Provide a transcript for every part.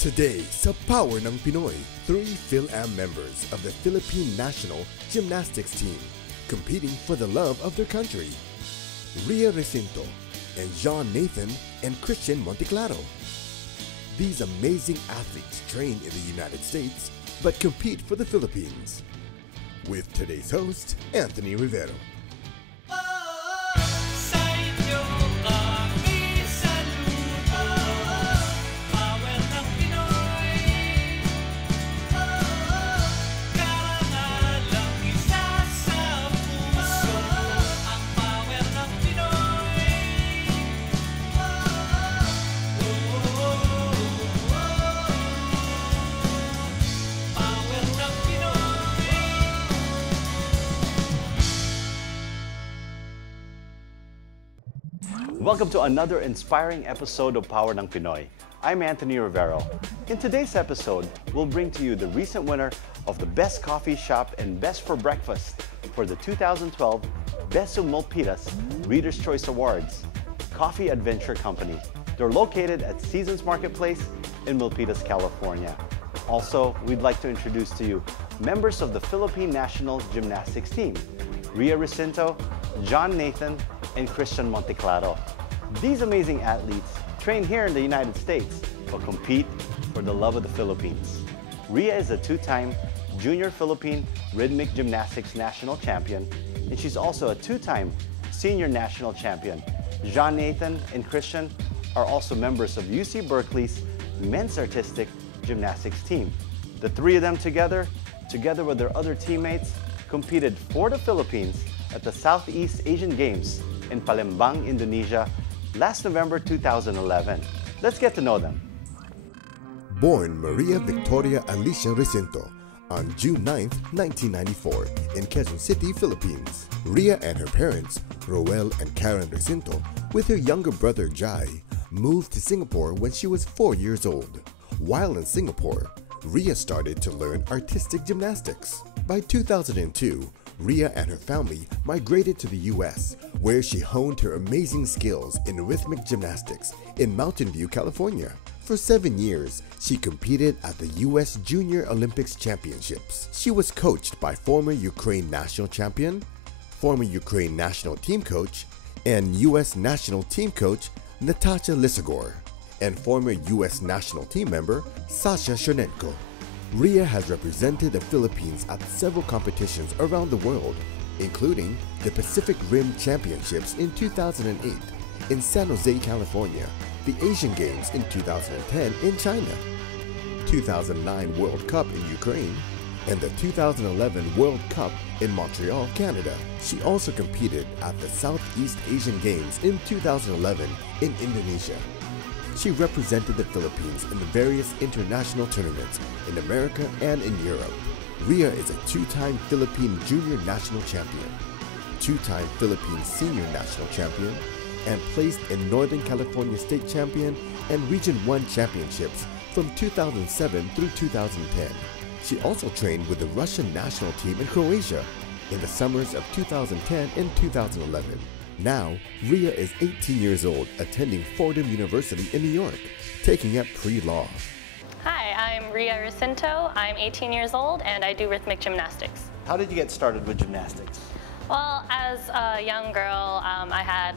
Today, sa Power ng Pinoy, 3 PhilAm members of the Philippine National Gymnastics Team competing for the love of their country. Ria Recinto and John Nathan and Christian Monteclaro. These amazing athletes train in the United States but compete for the Philippines. With today's host, Anthony Rivero. Welcome to another inspiring episode of Power ng Pinoy. I'm Anthony Rivero. In today's episode, we'll bring to you the recent winner of the Best Coffee Shop and Best for Breakfast for the 2012 Best of Milpitas Reader's Choice Awards, Coffee Adventure Company. They're located at Seasons Marketplace in Milpitas, California. Also, we'd like to introduce to you members of the Philippine National Gymnastics Team, Ria Recinto, John Nathan, and Christian Monteclaro. These amazing athletes train here in the United States but compete for the love of the Philippines. Ria is a 2-time Junior Philippine Rhythmic Gymnastics National Champion, and she's also a 2-time Senior National Champion. John Nathan and Christian are also members of UC Berkeley's Men's Artistic Gymnastics team. The 3 of them together with their other teammates, competed for the Philippines at the Southeast Asian Games in Palembang, Indonesia, last November 2011. Let's get to know them. Born Maria Victoria Alicia Recinto on June 9, 1994 in Quezon City, Philippines. Ria and her parents, Roel and Karen Recinto, with her younger brother Jai, moved to Singapore when she was 4 years old. While in Singapore, Ria started to learn artistic gymnastics. By 2002, Ria and her family migrated to the US, where she honed her amazing skills in rhythmic gymnastics in Mountain View, California. For 7 years, she competed at the US Junior Olympics Championships. She was coached by former Ukraine national champion, former Ukraine national team coach, and US national team coach Natasha Lissagor, and former US national team member Sasha Shonenko. Ria has represented the Philippines at several competitions around the world, including the Pacific Rim Championships in 2008 in San Jose, California, the Asian Games in 2010 in China, 2009 World Cup in Ukraine, and the 2011 World Cup in Montreal, Canada. She also competed at the Southeast Asian Games in 2011 in Indonesia. She represented the Philippines in the various international tournaments in America and in Europe. Ria is a 2-time Philippine Junior National Champion, 2-time Philippine Senior National Champion, and placed in Northern California State Champion and Region 1 Championships from 2007 through 2010. She also trained with the Russian national team in Croatia in the summers of 2010 and 2011. Now, Ria is 18 years old, attending Fordham University in New York, taking up pre-law. Hi, I'm Ria Recinto. I'm 18 years old and I do rhythmic gymnastics. How did you get started with gymnastics? Well, as a young girl, I had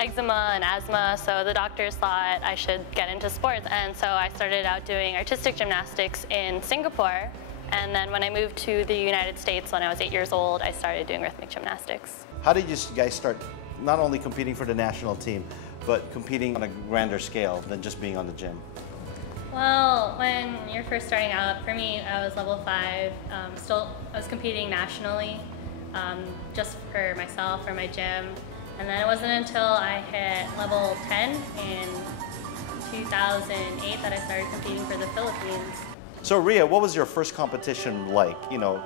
eczema and asthma, so the doctors thought I should get into sports, and so I started out doing artistic gymnastics in Singapore. And then when I moved to the United States when I was 8 years old, I started doing rhythmic gymnastics. How did you guys start not only competing for the national team, but competing on a grander scale than just being on the gym? Well, when you're first starting out, for me, I was level 5. I was competing nationally, just for myself, for my gym. And then it wasn't until I hit level 10 in 2008 that I started competing for the Philippines. So Ria, what was your first competition like,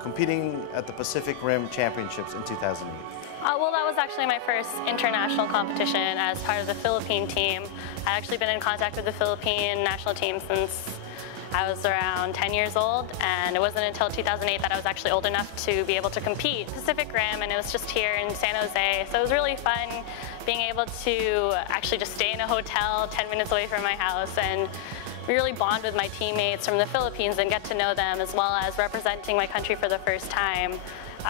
competing at the Pacific Rim Championships in 2008? Well, that was actually my first international competition as part of the Philippine team. I'd actually been in contact with the Philippine national team since I was around 10 years old, and it wasn't until 2008 that I was actually old enough to be able to compete. Pacific Rim, and it was just here in San Jose, so it was really fun being able to actually just stay in a hotel 10 minutes away from my house and really bond with my teammates from the Philippines and get to know them, as well as representing my country for the first time.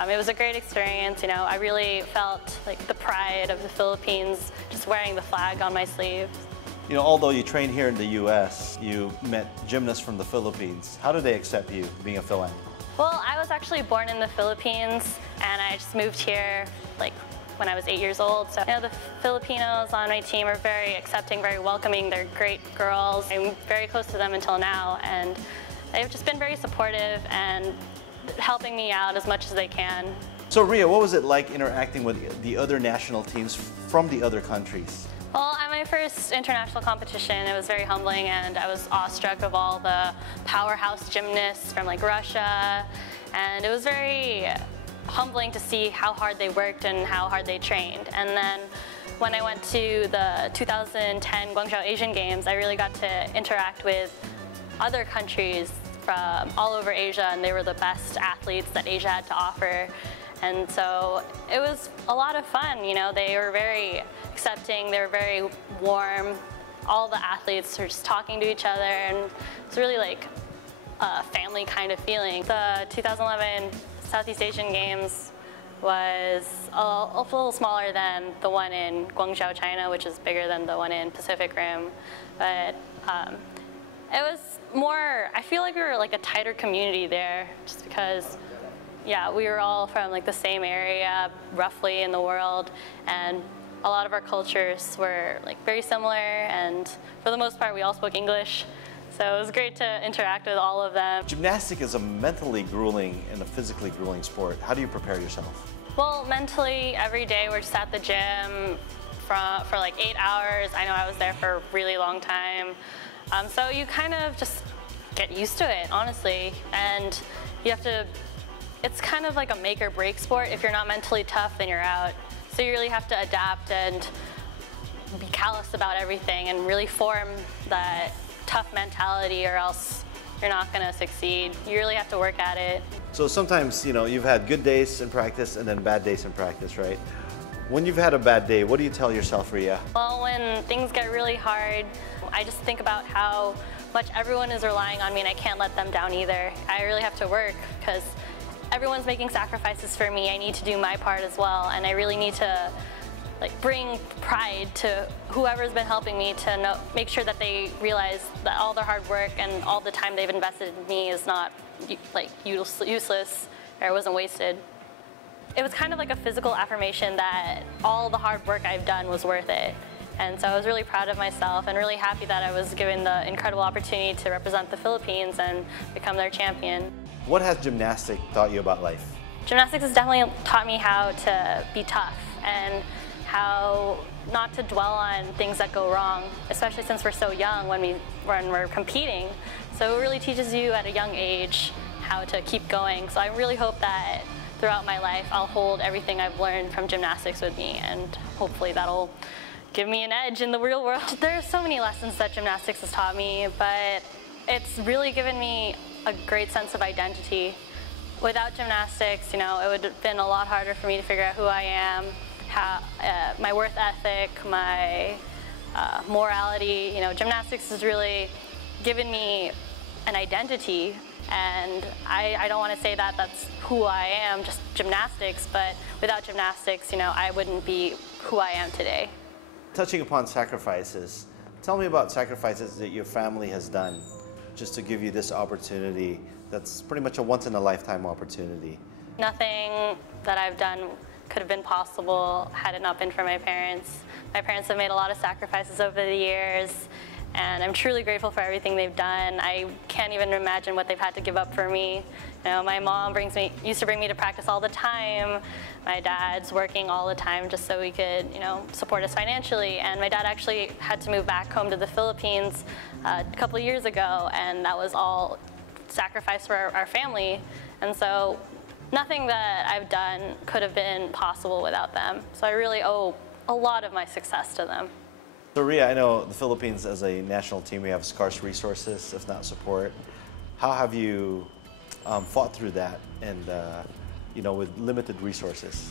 It was a great experience. You know, I really felt like the pride of the Philippines just wearing the flag on my sleeve. You know, although you trained here in the U.S., you met gymnasts from the Philippines. How did they accept you being a Phil-Am? Well, I was actually born in the Philippines, and I just moved here like when I was 8 years old. So, you know, the Filipinos on my team are very accepting, very welcoming. They're great girls. I'm very close to them until now, and they've just been very supportive and helping me out as much as they can. So Ria, what was it like interacting with the other national teams from the other countries? Well, at my first international competition, it was very humbling, and I was awestruck of all the powerhouse gymnasts from like Russia, and it was very humbling to see how hard they worked and how hard they trained. And then when I went to the 2010 Guangzhou Asian Games, I really got to interact with other countries from all over Asia, and they were the best athletes that Asia had to offer. And so it was a lot of fun. You know, they were very accepting, they were very warm. All the athletes were just talking to each other, and it's really like a family kind of feeling. The 2011 Southeast Asian Games was a little smaller than the one in Guangzhou, China, which is bigger than the one in Pacific Rim. But it was more, I feel like we were like a tighter community there, just because yeah, we were all from like the same area, roughly, in the world, and a lot of our cultures were like very similar, and for the most part, we all spoke English, so it was great to interact with all of them. Gymnastics is a mentally grueling and a physically grueling sport. How do you prepare yourself? Well, mentally, every day we're just at the gym for like 8 hours. I know I was there for a really long time, so you kind of just get used to it, honestly, and you have to. It's kind of like a make or break sport. If you're not mentally tough, then you're out. So you really have to adapt and be callous about everything and really form that tough mentality, or else you're not going to succeed. You really have to work at it. So sometimes, you know, you've had good days in practice and then bad days in practice, right? When you've had a bad day, what do you tell yourself, Ria? Well, when things get really hard, I just think about how much everyone is relying on me, and I can't let them down either. I really have to work, because everyone's making sacrifices for me. I need to do my part as well, and I really need to like bring pride to whoever's been helping me to make sure that they realize that all their hard work and all the time they've invested in me is not like useless, or it wasn't wasted. It was kind of like a physical affirmation that all the hard work I've done was worth it. And so I was really proud of myself and really happy that I was given the incredible opportunity to represent the Philippines and become their champion. What has gymnastics taught you about life? Gymnastics has definitely taught me how to be tough and how not to dwell on things that go wrong, especially since we're so young when we're competing. So it really teaches you at a young age how to keep going. So I really hope that throughout my life I'll hold everything I've learned from gymnastics with me, and hopefully that'll give me an edge in the real world. There's so many lessons that gymnastics has taught me, but it's really given me a great sense of identity. Without gymnastics, you know, it would have been a lot harder for me to figure out who I am, how, my worth ethic, my morality. You know, gymnastics has really given me an identity, and I don't want to say that that's who I am, just gymnastics, but without gymnastics, you know, I wouldn't be who I am today. Touching upon sacrifices, tell me about sacrifices that your family has done just to give you this opportunity that's pretty much a once-in-a-lifetime opportunity. Nothing that I've done could have been possible had it not been for my parents. My parents have made a lot of sacrifices over the years, and I'm truly grateful for everything they've done. I can't even imagine what they've had to give up for me. You know, my mom used to bring me to practice all the time. My dad's working all the time just so we could, you know, support us financially. And my dad actually had to move back home to the Philippines a couple of years ago, and that was all sacrifice for our family. And so nothing that I've done could have been possible without them. So I really owe a lot of my success to them. So Ria, I know the Philippines as a national team, we have scarce resources, if not support. How have you fought through that, and you know, with limited resources?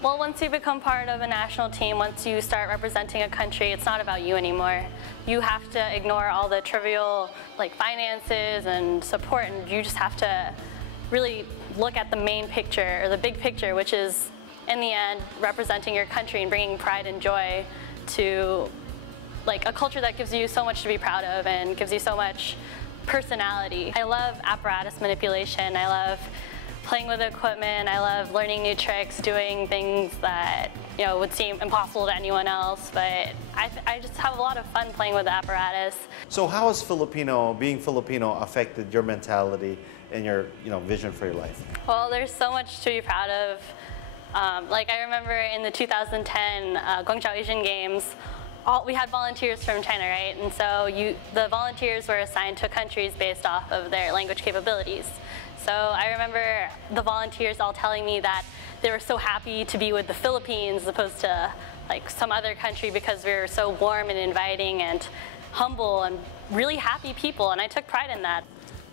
Well, once you become part of a national team, once you start representing a country, it's not about you anymore. You have to ignore all the trivial like finances and support, and you just have to really look at the main picture, or the big picture, which is, in the end, representing your country and bringing pride and joy to like a culture that gives you so much to be proud of and gives you so much personality. I love apparatus manipulation. I love playing with equipment. I love learning new tricks, doing things that would seem impossible to anyone else. But I just have a lot of fun playing with the apparatus. So how has being Filipino affected your mentality and your vision for your life? Well, there's so much to be proud of. Like I remember in the 2010 Guangzhou Asian Games, we had volunteers from China, right? And so the volunteers were assigned to countries based off of their language capabilities. So I remember the volunteers all telling me that they were so happy to be with the Philippines as opposed to like some other country because we were so warm and inviting and humble and really happy people, and I took pride in that.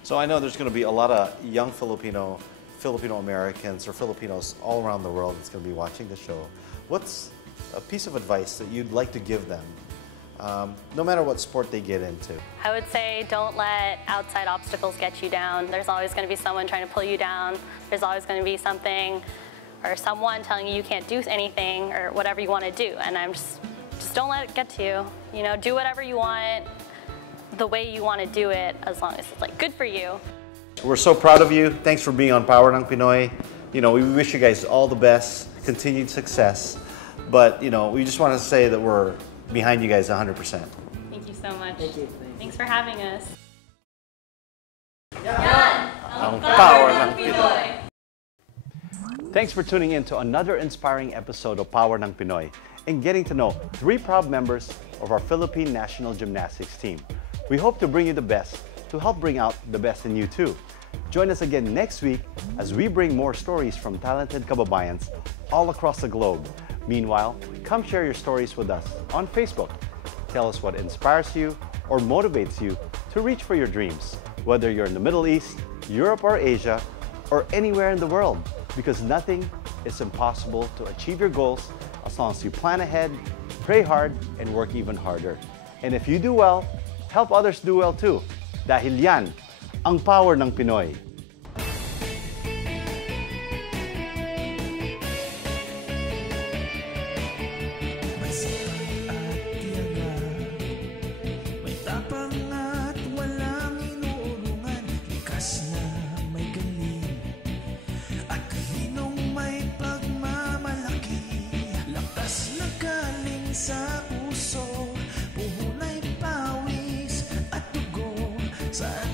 So I know there's going to be a lot of young Filipino Americans or Filipinos all around the world that's going to be watching the show. What's a piece of advice that you'd like to give them, no matter what sport they get into? I would say don't let outside obstacles get you down. There's always going to be someone trying to pull you down. There's always going to be something or someone telling you can't do anything or whatever you want to do. And I'm just don't let it get to you. Do whatever you want, the way you want to do it, as long as it's like good for you. We're so proud of you. Thanks for being on Power ng Pinoy. We wish you guys all the best, continued success. But, we just want to say that we're behind you guys 100%. Thank you so much. Thank you. Thanks for having us. Yan ang Power ng Pinoy. Thanks for tuning in to another inspiring episode of Power ng Pinoy and getting to know 3 proud members of our Philippine National Gymnastics team. We hope to bring you the best to help bring out the best in you too. Join us again next week as we bring more stories from talented kababayans all across the globe. Meanwhile, come share your stories with us on Facebook. Tell us what inspires you or motivates you to reach for your dreams, whether you're in the Middle East, Europe or Asia, or anywhere in the world, because nothing is impossible to achieve your goals as long as you plan ahead, pray hard, and work even harder. And if you do well, help others do well too. Dahil yan ang Power ng Pinoy. Sa puso, puhunay pawis at dugo, saan